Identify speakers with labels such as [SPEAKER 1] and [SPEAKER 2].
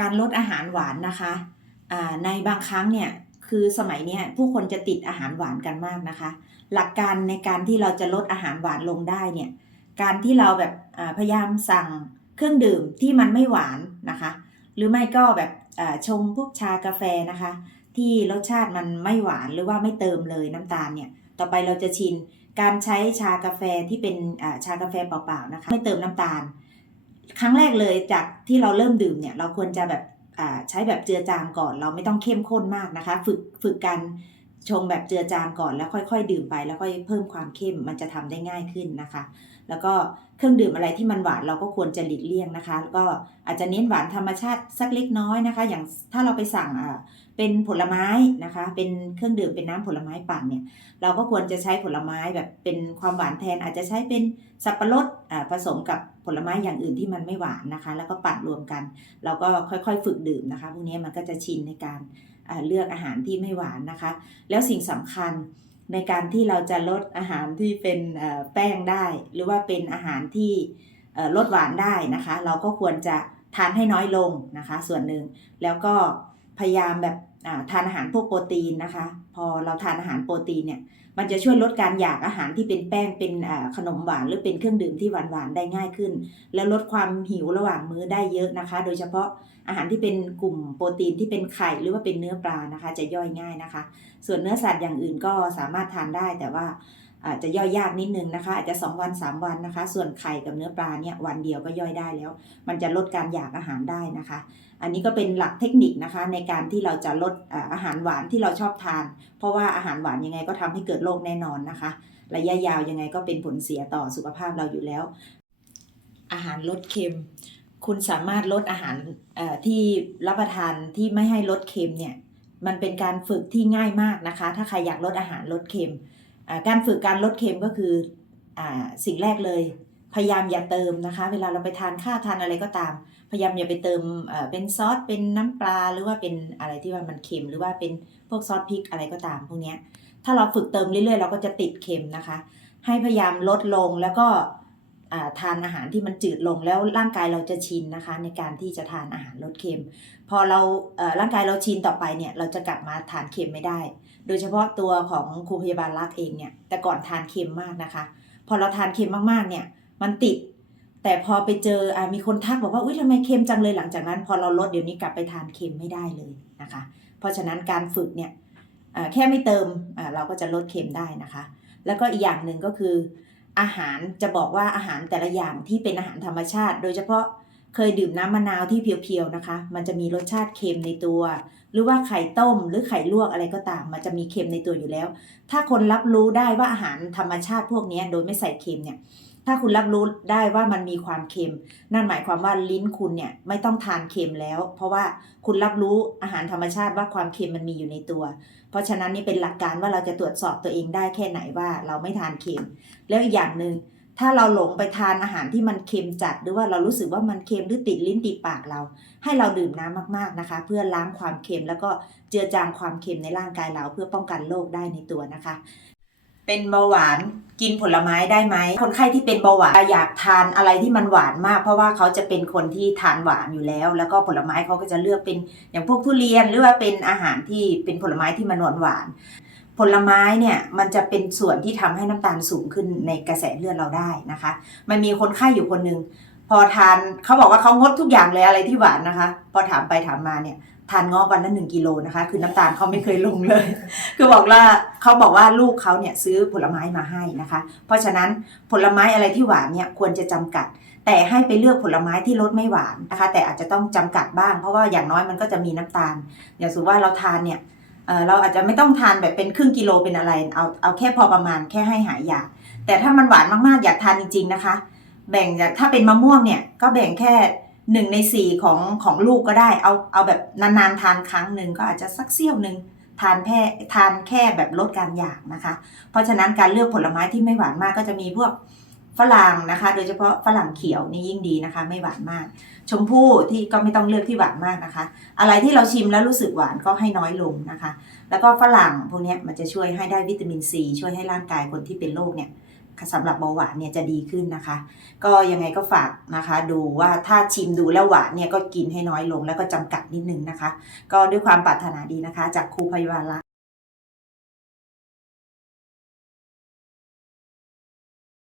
[SPEAKER 1] การลดอาหารหวานนะคะในบางครั้งเนี่ยคือสมัยนี้ผู้คนจะติดอาหารหวานกันมากนะคะ หลักการในการที่เราจะลดอาหารหวานลงได้เนี่ยการที่เราแบบพยายามสั่งเครื่องดื่มที่มันไม่หวานนะคะ หรือไม่ก็แบบชงพวกชากาแฟนะคะ ที่รสชาติมันไม่หวานหรือว่าไม่เติมเลยน้ำตาลเนี่ยต่อไปเราจะชินการใช้ชากาแฟที่เป็นชากาแฟเปล่าๆนะคะ ไม่เติมน้ำตาล ครั้งแรกเลยจากที่เราเริ่มดื่มเนี่ยเราควรจะแบบใช้แบบเจือจางก่อน เราไม่ต้องเข้มข้นมากนะคะ ฝึกฝึกการชงแบบเจือจางก่อนแล้วค่อยๆ ดื่มไปแล้วค่อยเพิ่มความเข้มมันจะทำได้ง่ายขึ้นนะคะ แล้วก็เครื่องดื่มอะไรที่มันหวานเราก็ควรจะหลีกเลี่ยงนะคะ แล้วก็อาจจะเน้นหวานธรรมชาติสักเล็กน้อยนะคะ อย่างถ้าเราไปสั่งอ่า เป็นผลไม้นะคะ เป็นเครื่องดื่มเป็นน้ำผลไม้ปั่นเนี่ย เราก็ควรจะใช้ผลไม้แบบเป็นความหวานแทน อาจจะใช้เป็นสับปะรดผสมกับผลไม้อย่างอื่นที่มันไม่หวานนะคะ แล้วก็ปั่นรวมกัน เราก็ค่อยๆ ฝึกดื่มนะคะ พวกนี้มันก็จะชินในการเลือกอาหารที่ไม่หวานนะคะ แล้วสิ่งสำคัญในการที่เราจะลดอาหารที่เป็นแป้งได้ หรือว่าเป็นอาหารที่ลดหวานได้นะคะ เราก็ควรจะทานให้น้อยลงนะคะ ส่วนหนึ่งแล้วก็ พยายามแบบทานอาหารพวกโปรตีนนะคะ พอเราทานอาหารโปรตีนเนี่ยมันจะช่วยลดการอยากอาหารที่เป็นแป้งเป็นขนมหวานหรือเป็นเครื่องดื่มที่หวานๆได้ง่ายขึ้น แล้วลดความหิวระหว่างมื้อได้เยอะนะคะ โดยเฉพาะอาหารที่เป็นกลุ่มโปรตีนที่เป็นไข่หรือว่าเป็นเนื้อปลานะคะ จะย่อยง่ายนะคะ ส่วนเนื้อสัตว์อย่างอื่นก็สามารถทานได้แต่ว่า อาจจะย่อยยากนิดนึงนะคะ อาจจะ 2 วัน 3 วันนะคะ ส่วนไข่กับเนื้อปลาเนี่ยวันเดียวก็ย่อยได้แล้ว มันจะลดการอยากอาหารได้นะคะ อันนี้ก็เป็นหลักเทคนิคนะคะ ในการที่เราจะลดอาหารหวานที่เราชอบทาน เพราะว่าอาหารหวานยังไงก็ทำให้เกิดโรคแน่นอนนะคะ ระยะยาวยังไงก็เป็นผลเสียต่อสุขภาพเราอยู่แล้ว อาหารลดเค็ม คุณสามารถลดอาหารที่รับประทานที่ไม่ให้ลดเค็มเนี่ยมันเป็นการฝึกที่ง่ายมากนะคะ ถ้าใครอยากลดอาหารลดเค็ม การฝึกการลดเค็มก็คืออสิ่งแรกเลย พยายามอย่าเติมนะคะ เวลาเราไปทานข้าวทานอะไรก็ตาม พยายามอย่าไปเติมเป็นซอสเป็นน้ำปลาหรือว่าเป็นอะไรที่ว่ามันเค็มหรือว่าเป็นพวกซอสพริกอะไรก็ตามพวกนี้ถ้าเราฝึกเติมเรื่อยๆ เราก็จะติดเค็มนะคะ ให้พยายามลดลงแล้วก็ ทานอาหารที่มันจืดลงแล้วร่างกายเราจะชินนะคะ ในการที่จะทานอาหารลดเค็ม พอเราเอ่อร่างกายเราชินต่อไปเนี่ยเราจะกลับมาทานเค็มไม่ได้ โดยเฉพาะตัวของครูพยาบาลรักเองเนี่ยแต่ก่อนทานเค็มมากนะคะ พอเราทานเค็มมากๆเนี่ยมันติด แต่พอไปเจออมีคนทักบอกว่าอุ้ยทำไมเค็มจังเลยหลังจากนั้น พอเราลดเดี๋ยวนี้กลับไปทานเค็มไม่ได้เลยนะคะ เพราะฉะนั้นการฝึกเนี่ยแค่ไม่เติมเราก็จะลดเค็มได้นะคะ แล้วก็อีกอย่างหนึ่งก็คือ อาหารจะบอกว่าอาหารแต่ละอย่างที่เป็นอาหารธรรมชาติ โดยเฉพาะเคยดื่มน้ำมะนาวที่เพียวๆนะคะ มันจะมีรสชาติเค็มในตัว หรือว่าไข่ต้มหรือไข่ลวกอะไรก็ตาม มันจะมีเค็มในตัวอยู่แล้ว ถ้าคนรับรู้ได้ว่าอาหารธรรมชาติพวกนี้โดยไม่ใส่เค็มเนี่ย ถ้าคุณรับรู้ได้ว่ามันมีความเค็ม นั่นหมายความว่าลิ้นคุณเนี่ยไม่ต้องทานเค็มแล้ว เพราะว่าคุณรับรู้อาหารธรรมชาติว่าความเค็มมันมีอยู่ในตัว เพราะฉะนั้นนี่เป็นหลักการว่าเราจะตรวจสอบตัวเองได้แค่ไหนว่าเราไม่ทานเค็ม แล้วอีกอย่างหนึ่งถ้าเราหลงไปทานอาหารที่มันเค็มจัด หรือว่าเรารู้สึกว่ามันเค็มหรือติดลิ้นติดปากเรา ให้เราดื่มน้ำมากๆนะคะ เพื่อล้างความเค็มแล้วก็เจือจางความเค็มในร่างกายเราเพื่อป้องกันโรคได้ในตัวนะคะ เป็นเบาหวานกินผลไม้ได้ไหม คนไข้ที่เป็นเบาหวานอยากทานอะไรที่มันหวานมาก เพราะว่าเขาจะเป็นคนที่ทานหวานอยู่แล้ว แล้วก็ผลไม้เขาก็จะเลือกเป็นอย่างพวกทุเรียนหรือว่าเป็นอาหารที่เป็นผลไม้ที่มันหวานหวานผลไม้เนี่ยมันจะเป็นส่วนที่ทำให้น้ำตาลสูงขึ้นในกระแสเลือดเราได้นะคะ มันมีคนไข้อยู่คนหนึ่งพอทานเขาบอกว่าเขางดทุกอย่างเลยอะไรที่หวานนะคะ พอถามไปถามมาเนี่ย ทานงาะวันละหนึ่งกิโลนะคะ คือน้ำตาลเขาไม่เคยลงเลย คือบอกว่าเขาบอกว่าลูกเขาเนี่ยซื้อผลไม้มาให้นะคะ เพราะฉะนั้นผลไม้อะไรที่หวานเนี่ยควรจะจำกัด แต่ให้ไปเลือกผลไม้ที่รสไม่หวานนะคะ แต่อาจจะต้องจำกัดบ้าง เพราะว่าอย่างน้อยมันก็จะมีน้ำตาล อย่างสมมติว่าเราทานเนี่ยเราอาจจะไม่ต้องทานแบบเป็นครึ่งกิโลเป็นอะไร เอาเอาแค่พอประมาณแค่ให้หายอยาก แต่ถ้ามันหวานมากๆอยากทานจริง ๆนะคะ แบ่งจากถ้าเป็นมะม่วงเนี่ยก็แบ่งแค่ หนึ่งในสี่ของของลูกก็ได้ เอาเอาแบบนานๆทานครั้งหนึ่งก็อาจจะสักเสี้ยวหนึ่งทานแค่ทานแค่แบบลดการอยากนะคะ เพราะฉะนั้นการเลือกผลไม้ที่ไม่หวานมากก็จะมีพวกฝรั่งนะคะ โดยเฉพาะฝรั่งเขียวนี่ยิ่งดีนะคะ ไม่หวานมาก ชมพู่ที่ก็ไม่ต้องเลือกที่หวานมากนะคะ อะไรที่เราชิมแล้วรู้สึกหวานก็ให้น้อยลงนะคะ แล้วก็ฝรั่งพวกนี้มันจะช่วยให้ได้วิตามินซีช่วยให้ร่างกายคนที่เป็นโรคเนี่ย สำหรับเบาหวานเนี่ยจะดีขึ้นนะคะ ก็ยังไงก็ฝากนะคะดูว่าถ้าชิมดูแล้วหวานเนี่ยก็กินให้น้อยลงแล้วก็จำกัดนิดนึงนะคะ ก็ด้วยความปรารถนาดีนะคะ จากครูพยาบาล